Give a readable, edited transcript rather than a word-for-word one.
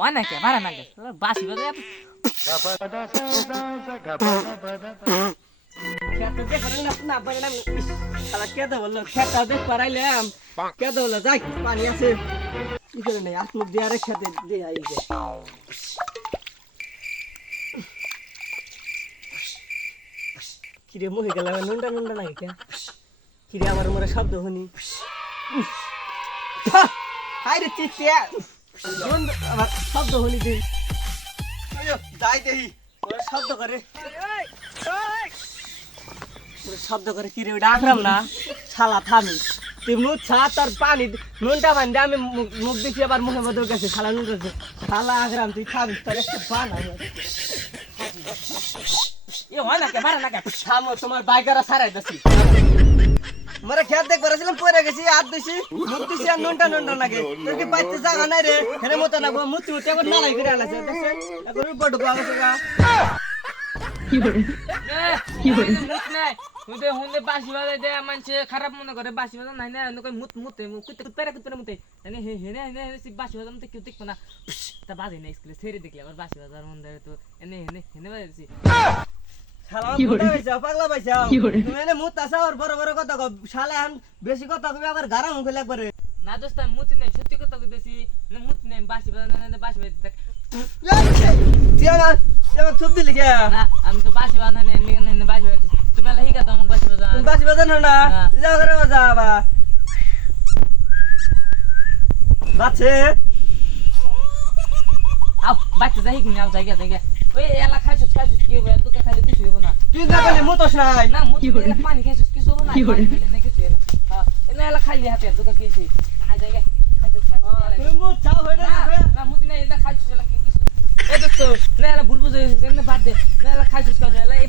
অনেকে ভাড়া নাগে বাসি বাজে খেতে দেখো না পারে না শালা কেঁদে বললো খেতে দেখ পারাইলাম কেঁদে বললো যাই পানি আছে কি করে নেই আত্মুখ দিয়ে আরে খেতে দিয়ে আই যে কিরে মুখে গেলাম নুনটা নুনটা নাই কে কিরে আমার মরে শব্দ শুনি হাই রে চিচিয়া আমার শব্দ শুনি দিই যাই দেখি ওরা শব্দ করে শব্দ করে কিরে ওটা আখরাম না শালা থামি তুই মুখ ছাড় তোর পানি নুনটা পানি আমি মুখ দেখি আবার মুখে মধ্যে গেছে শালা নুন গেছে শালা আখরাম তুই থামিস তোর একটা বান অনেকে ভাড়া নাগে থামো তোমার বাইকারা সারাই দিছি মরে খেত দেখ করেছিলাম পরে গেছি হাত দিছি মুখ দিছি আর নুনটা নুনটা নাগে তোর কি পাইতে জায়গা নাই রে হেরে মতো না মুতি মুতি এখন নালাই করে আলাছে দেখছেন এখন উপর ঢুকা গেছে গা হুন্দে বাসি বাজে দে মানুষে খারাপ মনে করে বাসি বাজা নাই না মুত মুতে কুত্তে পেরে কুত্তে মুতে হেনে হেনে বাসি বাজার মতো কেউ দেখবো না তা বাজে না স্কুলে ছেড়ে দেখলে আবার বাসি বাজার মন দেয় তো এনে হেনে হেনে বাজেছি শালা বুড়া হইছে পাগলা পাইছে তুমি এনে মুত আসা আর বড় বড় কথা কও শালা এখন বেশি কথা কইবে আবার গারা মুখে লাগবে না দোস্ত আমি মুতি নাই সত্যি কথা কইতেছি মুতি নাই বাসি বাজা না বাসি বাজে দেখ তুই আমার থুপ দিলি কে না আমি তো বাসি বাজা নেই বাসি বাজে তুমি এলা হিকা তো আমাকে বাসি বাজা বাসি বাজানো না যাও করে বাজা বা বাচ্চে আও বাচ্চা যাই কিনা আও জায়গা জায়গা ওই এলা খাইছিস কি হবে তোকে খালি কিছু হবে না তুই না বলে মুতস নাই না মুতি এলা পানি খাইছিস কিছু হবে না না কিছু না হ্যাঁ এলা এলা খালি হাতে তোকে কিছু খাই জায়গা খাইছিস তুই মুত চাও হইরা না মুতি না এলা খাইছিস এলা কিছু এ দোস্ত না এলা বুলবুল এনে বাদ দে না এলা খাইছিস এলা এই